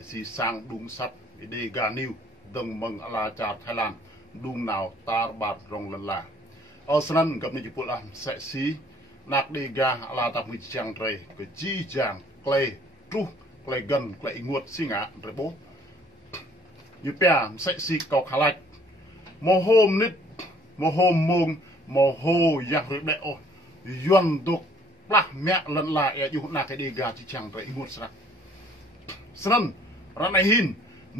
sẽ xì sang đúng sắp để gà niu đừng mừng là chả Thái Lan đúng nào ta bạt rong lần là ở sân gặp này chụp là sẽ xí nạc để gà là tập 10 chàng rầy cái chi chàng clay tru clay gần clay nguột xí ngã rồi bố như bè sẽ xí cầu khá lạch mồ hôm nít mồ hôm mông mồ hồ giặc rồi đẹp ôi yuan đục plak mẹ lần lại ở chỗ nạc cái để gà chi chàng rầy nguột sạc sân ra này hin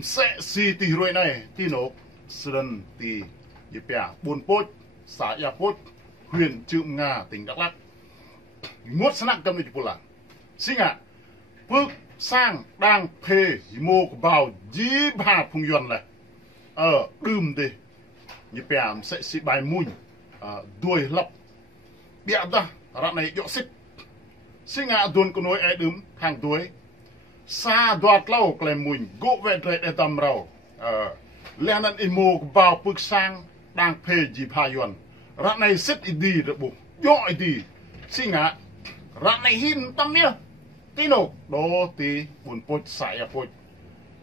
sẽ xì tì rồi này tí nổ sân tì như bè buôn pốt xã ya pốt huyện Trượng Nga tỉnh Đắk Lắk muốt sẵn cầm này chụp là xin ạ bước sang đang phê mô vào dí bà phung yuan này đùm đi như bè sẽ xì bài mùi đuôi lọc bịa ra ra này dọ xích xin ạ đuôn có nối ai đùm hàng đuôi xa đoạt lâu cái mùi gỗ vệ trời để tầm rau lẽ nên imo vào bước sang đang phê dí bà yuan ra này xích đi được bụng dọi đi xin ạ ra này hin tâm nhá tí nổ đó tí buồn pốt xài à pốt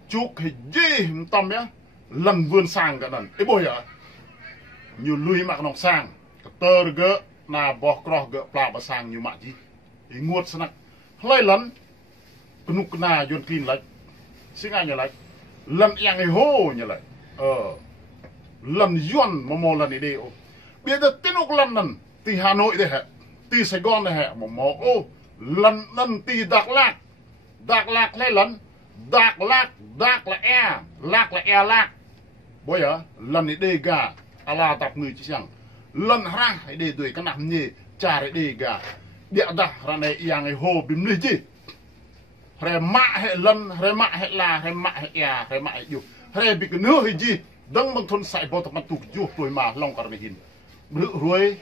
chúc cái gì tâm nhá lần vươn sang cái lần ấy bồi à nhiều lui mà nó sang tơ gỡ na bỏ cỏ gỡ pla bà sang nhiều mạng gì ý nguột sẵn hơi lần nục na yun clean lại xin ai nhờ lại lần yang ấy hô nhờ lại lần yuan mà mò lần này đi bây giờ tiếng úc lần thì Hà Nội đây hả thì Sài Gòn đây hả mà mò lần thì Đắk Lắk lấy lần Đắk Lắk là lạc bây giờ lần này đây gà ala tập người chỉ rằng lần ra hãy để đuổi cái nằm nhỉ trả để đi gà địa đặt ra này yang ấy hồ bìm lì chi rồi mạ hệ lần rồi mạ hệ là rồi mạ hệ rồi mạ hệ dục rồi bị cái nước hay gì đấng bằng thôn sải bao tập mặt tụt chuột tuổi mà long cả này hin bự ruồi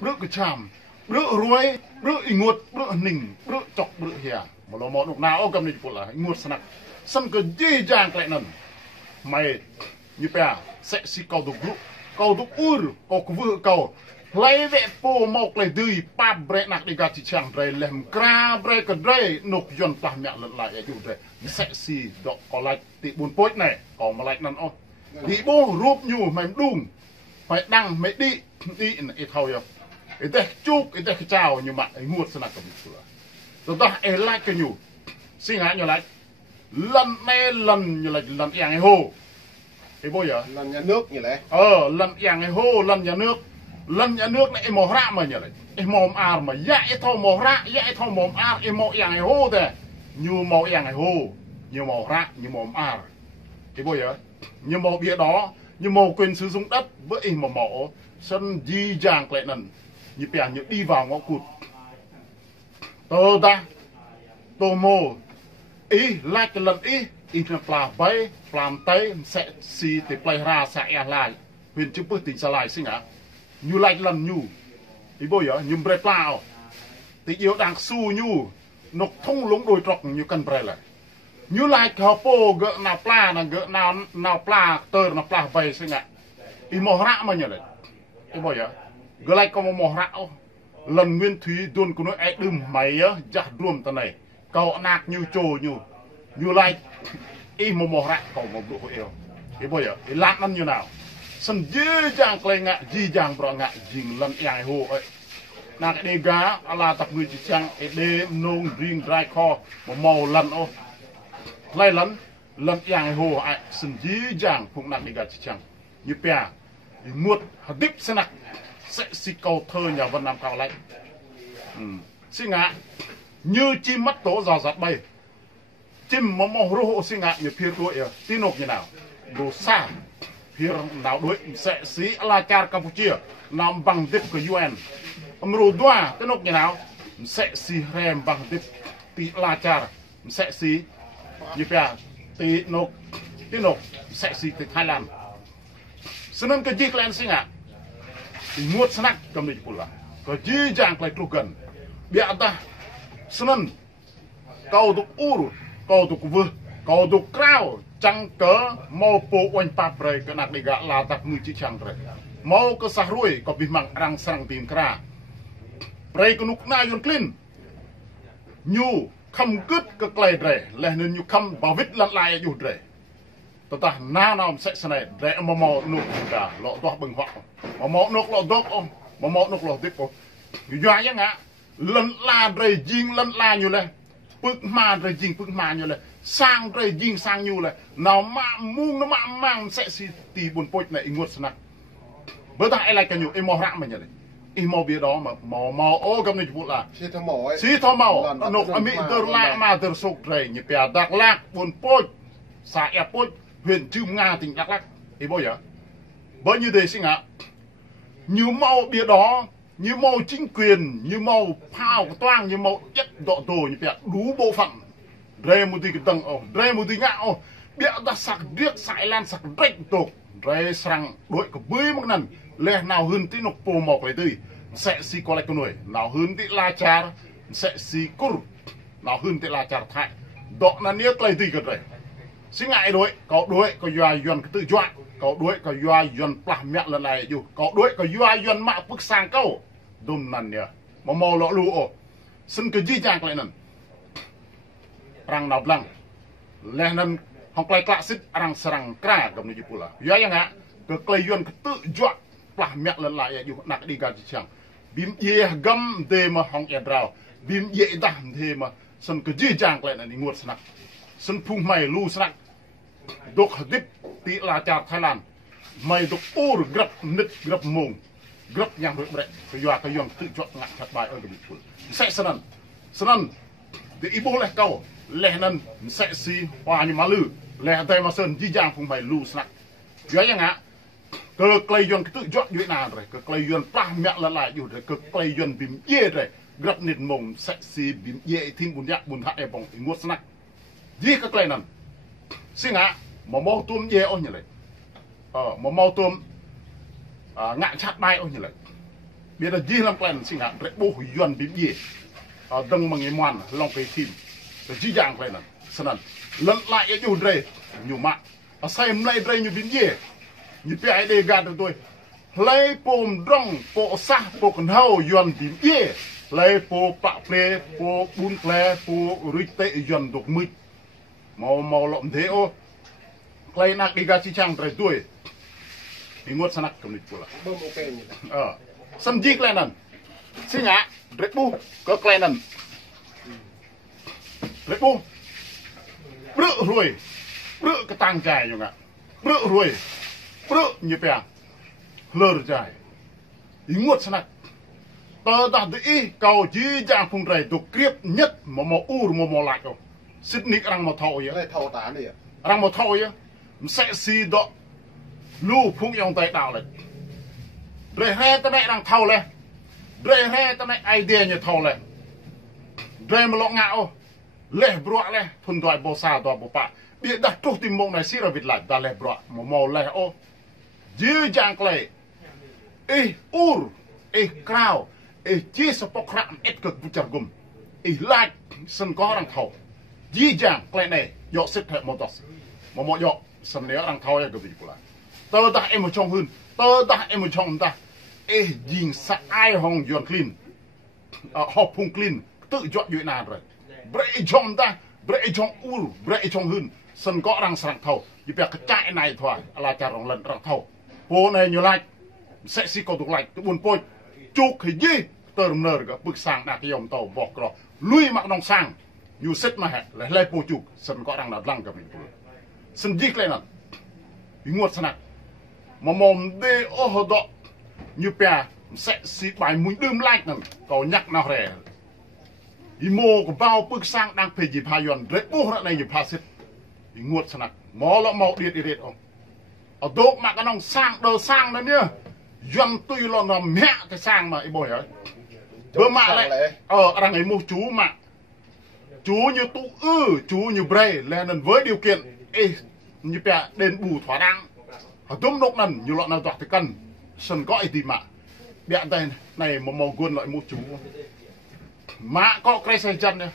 bự cái chàm bự ruồi bự nguột bự nình bự chọc bự hìa mà lo món lúc nào cầm này phụ là nguột sẵn sân cái gì giang cái này mày như bè sẽ xí cầu đục ur cầu vự cầu lấy vệ po mọc lấy đuôi pa bre nạc đi gạt chỉ chẳng bre lem kra bre cái bre nục yon pa mẹ lần lại ở chỗ bre sẽ xí đọ có lại tị buồn pốt này có mà lại năn ô đi bô rúp nhu mày đùng phải đăng mày đi này thôi rồi cái đây chúc cái đây chào nhưng mà nguột sân cầm sửa rồi ta lại cái nhu xin hãy nhớ lại lần này lần như là lần yang ấy hồ cái bôi giờ lần nhà nước như thế lần yang ấy hồ lần nhà nước này mò rạ mà nhở lại mò ar mà dạy thâu mò rạ dạy thâu mò ar mò yang ấy hồ thế như mò yang ấy hồ như mò rạ như mò ar cái bôi giờ như mò bia đó như mò quyền sử dụng đất với mò mỏ sân di giang lại nần như bè như đi vào ngõ cụt tơ ta tô mô ý lại cái lần ý là pla bay làm tay sẽ xì thì play ra sẽ lại huyền chữ bức tỉnh xa lại xin ạ như lại lần nhu ý bôi giờ như bre plau thì yếu đang su nhu nọc thông lúng đôi trọc như cần bre lại như lại khảo po gỡ nào pla là gỡ nào pla tơ nào pla bay xin ạ ý mò rạ mà nhờ lại ý bôi giờ gỡ lại có mò rạ lần nguyên thúy đồn của nó ai đừng máy á giả đuông tờ này cậu nạc như trồ như lại ý mò rạ cậu một độ yêu ý bôi giờ ý lát ăn như nào sân dễ dàng clay ngạ di dàng bro ngạ dình lần ai hồ ấy nạc đê gá ala tập người chỉ chăng đê nông riêng dry kho một màu lần ô lại lần ai hồ ấy sân dễ dàng phụng nạc đê gá chỉ chăng như bè muột đích sẽ nạc sẽ xí cầu thơ nhà Vân Nam cao lãnh xin ngạ như chim mắt tố giò giặt bay chim mò rô hộ xin ngạ như phía tuổi tin nộp như nào đồ xa phía nào đối sẽ xí la char Campuchia nằm bằng tiếp của UN rồi đoa tin nộp như nào sẽ xí rem bằng tiếp tí la char sẽ xí như phía tí nộp sẽ xí từ Thái Lan xin nên cái gì lên xin ngạ muột snack cầm đi pula có gì chẳng lại tru gần bịa ta sân cầu tục ur cầu tục vư cầu tục krao chẳng cỡ mau po oanh pap rồi cái nạc đi gạ là tập người chỉ chẳng rồi mau cái sah ruồi có bị mang răng sang tìm kra rồi cái nục na yon clean nhu khăm cứt cái cây rể là nên như khăm bảo vít lăn lạiอยู่rể ta na nào sẽ này rể mà mò nục cả lọ to bừng họ mà mò nục lọ đốt ông mà mò nục lọ tiếp ông doa nhá ngã lăn la rể dinh lăn la như này bước mà rể dinh bước mà như này sang rể dinh sang như này nào mà muông nó mà mang sẽ si tì buồn pôi này ngột sẵn bữa ta ai lại cái nhiều em mò rạng mà nhỉ em mò bia đó mà mò ô cầm này vụ là xí thao màu nục mỹ tơ la mà tơ sục rể như bè đặc lạc buồn pôi xã ép pôi huyện Chư Nga tỉnh Đắk Lắk em bao giờ bởi như thế sinh ạ như màu bia đó như màu chính quyền như màu phao toang như màu chất độ tổ như bè đủ bộ phận rê một tí cái tầng rê một tí ngạo bia đã sạc riết sải lan sạc rách tục rê sang đội của bưới một lần lẽ nào hơn tí nục bồ mọc lại tươi sẽ si có lại con nuôi nào hơn tí la char sẽ si cur nào hơn tí la char thại đó là niếc lại tươi cái rồi xin ngại đối có doa yuan tự chọn có đối có doa yuan plak mẹ lần này dù có đối có doa yuan mạ bức sang câu đùm nằn nhờ mà mò lọ lù ồ xin cái gì chàng lại nằn răng nào lăng lẽ nằn học lại classic răng sarang kra cầm như pula ya yang ạ cái cây yuan tự chọn plak mẹ lần lại dù nạc đi gà chàng bim ye gam de mà hong e drao bim ye dam de mà xin cái gì chàng lại nằn nguột snak sân phung mày lu snak đục đít tị là chặt Thái Lan mày đục ur grab nứt grab mông grab nhang được đấy cái doa cái yong tự chọn ngặt chặt bài ở cái địa phương sẽ sân thì ibu leh câu leh nan sẽ si hoa như má lư leh tay mà sơn di giang phung mày lu snak dưới yang ạ cơ clay yong tự chọn dưới nào rồi cơ clay yong pa mẹ là lạiอยู่rồi cơ clay yong bìm ye rồi grab nứt mông sẽ si bìm ye thêm bùn thạ em bông ngốt snak gì các cây nè xin ạ mà mau tôm dê ôi như vậy mà mau tôm ngạ chặt bay ôi như vậy bây giờ gì làm cây nè xin ạ rễ bố hủy yuan bím gì đằng bằng cái mòn lòng cái thìm chỉ dạng cây nè xin ạ lần lại cái nhiều rễ nhiều mạng xem lại rễ nhiều bím gì như bây ai đây gạt được tôi lấy pom rong po sa po cần hao yuan bím gì lấy po bạc ple po bún ple po rít tệ yuan đục mít mau lộn thế ô clay nak đi gà chi chang trời tuổi thì ngốt sanak cầm lịch pula sân gì clay nần xin nhá rết bu có clay nần rết bu bự cái tang dài nhung ạ bự như bè lơ dài thì ngốt sanak tơ đặt đi cầu chỉ chang phun trời tục kiếp nhất mà mò lại không Sydney răng một thầu vậy, thầu tán đi à? Răng một thầu vậy, sẽ si đó, lu phun yong tay đào lên, rồi he ta mẹ răng thầu lên, rồi he ta mẹ idea như thầu lên, rồi mà lọ ngạo, lẹ bọa lên, thun đòi bò sa đòi bò bạ, bị đặt trục tim mông này xí ra vịt lại, ta lẹ bọa, mà mò lẹ ô, dư giang clay, crowd, chia sẻ bọc rạm ít cực vụ chặt gum, like sân có răng thầu. Dĩ dàng cái này dọ xếp hệ một tọt mà mọi dọ sân nếu đang thao cái gì của lại tơ ta em một trong hơn tơ ta em một trong ta dình sa ai hong yuan clean họp phung clean tự chọn chuyện nào rồi bệ trong ta bệ trong bệ trong hơn sân có đang sẵn thầu như việc cái chạy này thôi là chả rong lần răng thầu phố này như lại sẽ xí cầu tục lại cái buồn pôi chụp cái gì tơ nở cái bức sang là cái dòng tàu vọt rồi lui mặc nòng sang you set mà hẹn lại lấy bộ chụp sân có đang là lăng cả mình sân giết lên nè ngột sân mà mồm đê ô hồ đọ như bè sẽ xịt bài mũi đơm like nè có nhắc nào rẻ mô của bao bức sang đang phải dịp hai yuan rết bố này dịp hai xịt ngột sân mò lọ màu điệt không ở đốt mà cái nòng sang đờ sang đó nhá yuan tuy lo nó mẹ cái sang mà bồi ấy bữa mà lại đang ấy mua chú mà chú như tụ chú như bray lên với điều kiện như bè đền bù thỏa đáng ở tôm nốc nần như loại nào toạc thì cần sân có ai tìm mà bẹ tay này mà màu guôn loại một chú mạ có cái xe chân này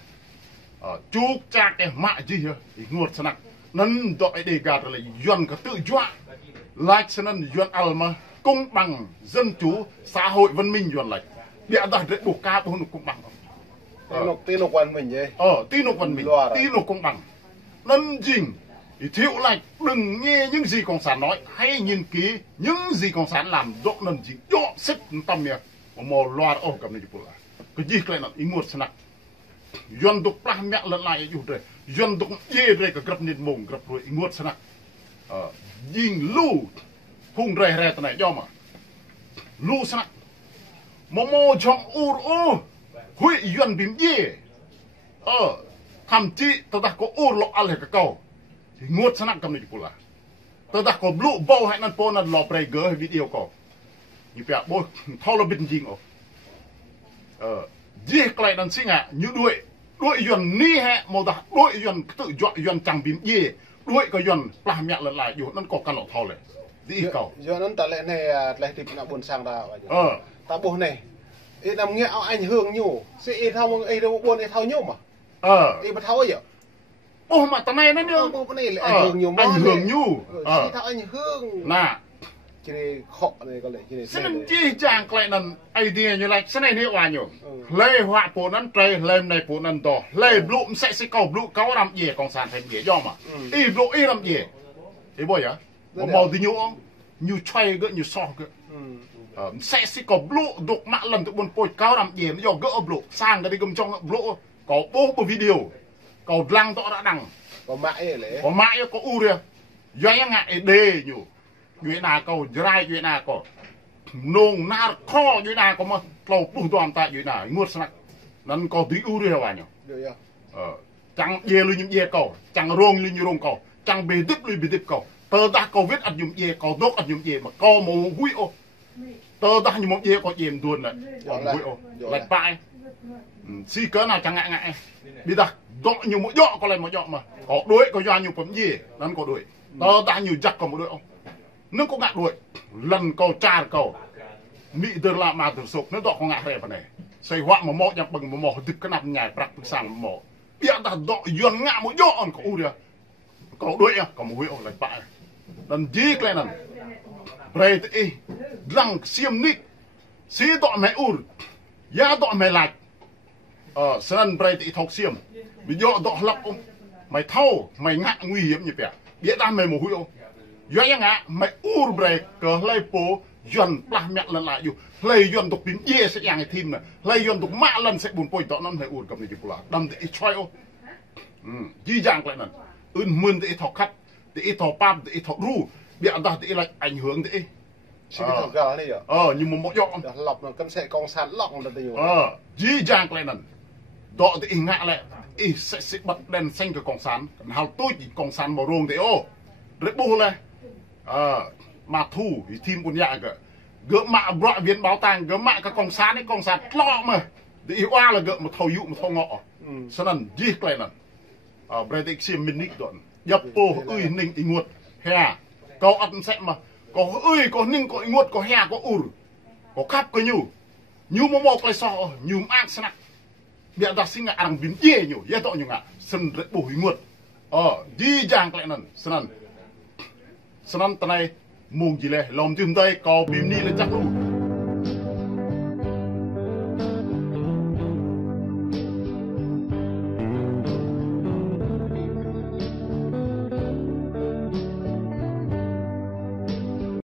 chú cha cái mạ gì hả ngột sân nặng nân đội đề gạt là dọn cả tự dọa lại sân dọn alma công bằng dân chủ xã hội văn minh dọn lại bẹ đặt để buộc ca bốn công bằng Tí nục văn mình vậy. Tí nục văn mình, tí nục công bằng. Nên dình thì thiếu lại đừng nghe những gì Cộng sản nói, hay nhìn ký những gì Cộng sản làm độ nên gì độ sức tâm nhé. Mà loạt cầm này chụp lại. Cái gì cái này ý ngột sẵn. Dân đục plah mẹ lần lạiอยู่đây. Dân đục dê đây cái gặp nên mông gặp rồi ý ngột sẵn. Dình lưu hung rè rè này do mà. Lưu sẵn. Mà trong hui dân bìm dê. Thậm chí tôi đã có lộ al cái câu. Thì ngột sẵn cầm này chụp lại. Tôi đã có blue bầu hay nên po nên lò prey gỡ video có. Như vậy bố thao là bình dinh dễ cái này sinh à như đuổi dần ni hè màu da đuổi dần tự dọn dần chẳng bím dễ đuổi cái dần làm mẹ lần lại dù nó có căn lọ thao này dễ cầu do nó ta lại này lại thì nó buồn sang đào ta buồn này ít làm nghe ảnh hưởng nhiều sẽ ít thao ấy đâu buồn ít thao nhiều mà ít bắt thao ấy ô mà tao này nó nữa cái này lại ảnh hưởng nhiều ảnh hưởng nhiều thao ảnh hưởng nè cái này họ này có lẽ cái này xin chi chàng cái này idea như này xin này nhiều à nhiều lê họa phốนั้นtrời lên này phốนั้นto lê blue sẽ cầu blue cáo làm gì còn sản thành gì do mà y blue y làm gì thế bây giờ màu thì nhiều chay gỡ nhiều so gỡ sẽ cầu blue đục mạ lần tự buồn bồi cáo làm gì do gỡ blue sang cái đi cầm trong blue có bố video cầu lăng tọ đã đằng có mãi có u đi doanh ngại đề nhiều chuyện nào cầu drai chuyện nào có nông na kho chuyện nào có mà tàu bù toàn tại chuyện nào ngột sạch nên có tí ưu điều à nhỉ chẳng dê lưu những dê cầu chẳng rong lưu như rong cầu chẳng bề tiếp cầu tơ ta cầu viết ăn dùng dê cầu đốt ăn dùng dê mà co mồ hôi ô tơ ta như một dê có dèm tuôn này hôi ô lạch bại si cỡ nào chẳng ngại bây giờ dọ nhiều một dọ có lại một dọ mà có đuổi có do nhiều phẩm gì nên có đuổi tơ ta nhiều chắc có một đuổi không nó có ngại đuổi lần cầu trà cầu mỹ từ là mà từ sụp nó đọ có ngại này này xây họa mà mò nhập bằng mà mò thực cái nắp nhảy bạc thực sang mò bây giờ đọ yuan ngạ một dọ có u đi có đuổi à có một huyết lại bại lần gì cái này rồi thì răng xiêm nít xí đọ mẹ u giá đọ mẹ lại sân rồi thì thọc xiêm bây giờ đọ lấp không mày thâu mày ngạ nguy hiểm như vậy biết ta mày một huyết doanh ngạ mày u bre cờ lây phố dần plah mẹ lần lạiอยู่lây dần tục biến dê sẽ yang team này lây dần tục mạ lần sẽ buồn bồi tọ nó phải uổng cầm này chụp là đâm thì choi ô di dạng lại nè mươn thì thọ cắt thì thọ pam thì thọ ru bịa ta thì lại ảnh hưởng thì nhưng mà một dọn lọc là cân sẽ con sán lọc là điều di dạng lại nè đọ thì ngạ lại sẽ bật đèn xanh cái con sán hào tôi chỉ con sán màu rồng thì ô rất bù này mà thu thì team quân nhạ cơ gỡ mạ bọ viên báo tàng gỡ mạ các con sán lo mà thì oa là gỡ một thầu dụ một thầu ngọ cho nên gì cái này British xiêm minh nít đoạn nhập po ơi ninh ý nguột hè có ăn sẽ mà có ơi có ninh có ý nguột có hè có ur có khắp có nhu một lại so nhu ăn snack biar dah singa arang bin ye nyu ya to nyu nga sen re bo hingut di jang klek nan senan tanai mung jile lom tim tai ko bim ni le chak lu